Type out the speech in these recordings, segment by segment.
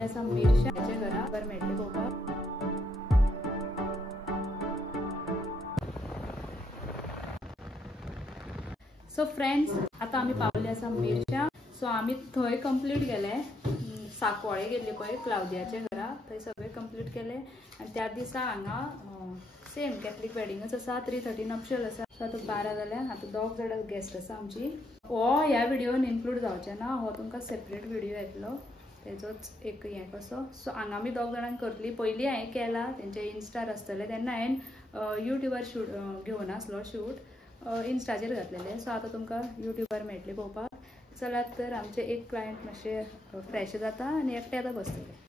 पावल्या मिरशाचे घरा बरं मेळटले पळोवपाक। सो फ्रेंड्स आता आम्ही पावले आसा मिरशा। सो आम्ही थंय कंप्लीट केले, साकवाळे गेल्ले पळय क्लाउदियाच्या घरा थंय सगळे कंप्लीट केले। आणि त्या दिसा हांगा सेम कॅथलीक वेडिंगच आसा, 3:30 नपशल आसा। सो आता 12 जाल्यार आता 2 जाणां गेस्ट आसा आमची। हो ह्या व्हिडिओन इन्क्लूड जावचे ना, हो तुमकां सेपरेट व्हिडिओ येतलो तेजोच एक हें कसो। सो हांगा आमी 2 जाणांक करतली। पयलीं हांवें केला तेंचे इन्स्टार आसतले तेन्ना हांवें युट्यूबार शूट घेवन आसलो शूट इन्स्टाचेर घातलेले। सो आता तुमकां युट्यूबार मेळटले पळोवपाक। चलात तर आमचे एक क्लायंट मातशे फ्रेश जाता आनी एकटे आतां बसतले।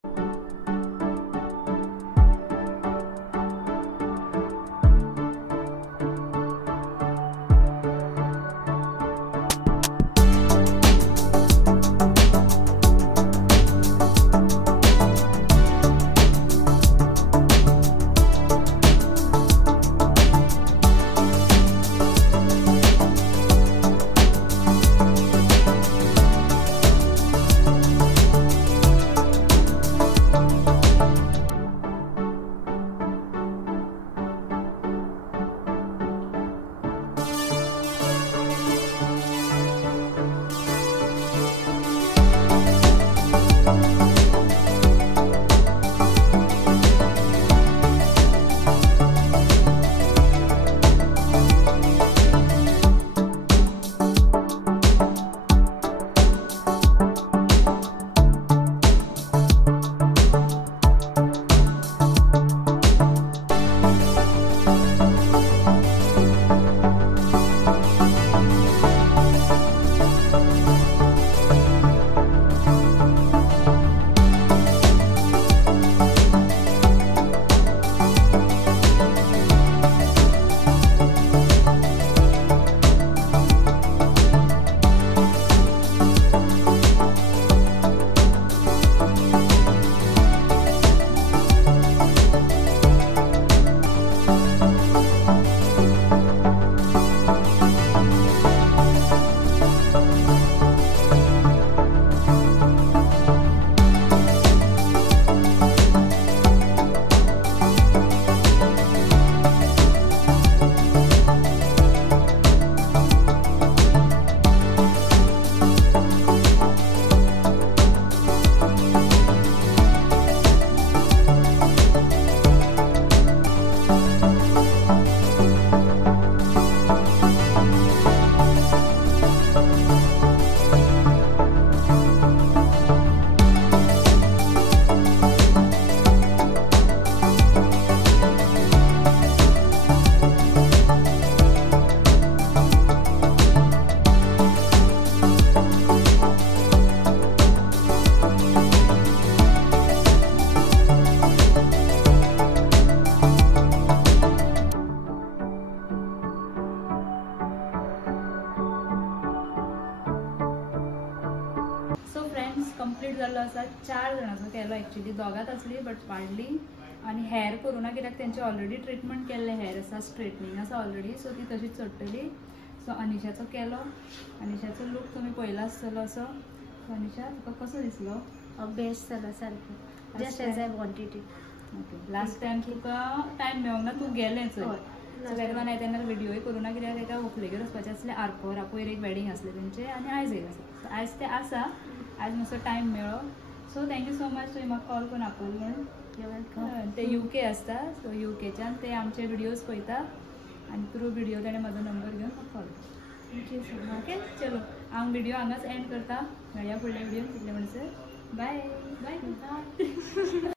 कंप्लीट जाल्लो आसा। 4 जाणांचो केलो एक्चुअली, दोगात आसली बट वाडली आनी हेअर करूं ना कित्याक तेंचे ऑलरेडी ट्रिटमेंट केल्ले हेअर आसा, स्ट्रेटनिंग आसा ऑलरेडी। सो ती तशीच चडटली। सो अनिशाचो केलो, अनिशाचो लूक तुमी पळयला आसतलो असो। सो अनिशा तुका कसो दिसलो? बेस्ट जाला सारको, just as I wanted it. Okay, last time तुका टायम मेळोंक ना, तूं गेलें चोय। सो वेगळो हांवें तेन्ना व्हिडियोय करूं ना कित्याक एका व्हंकलेगेर वचपाचें आसलें आरपोरा, पयर एक वेडिंग आसलें तेंचें आनी आयज एक आसा। सो आयज तें आसा, आज मातसो टायम मेळ्ळो। सो थँक्यू सो मच तुवें म्हाका कॉल करून आपयल म्हणून। ते UK आसता, सो UKच्यान ते आमचे व्हिडियोज पळयता आनी थ्रू व्हिडियो ताणें म्हाजो नंबर घेवन म्हाका कॉल केलो। Thank you so much. ओके चलो, हांव व्हिडियो हांगाच एंड करता। मेळया फुडल्या व्हिडियोन तितले म्हणसर बाय बाय।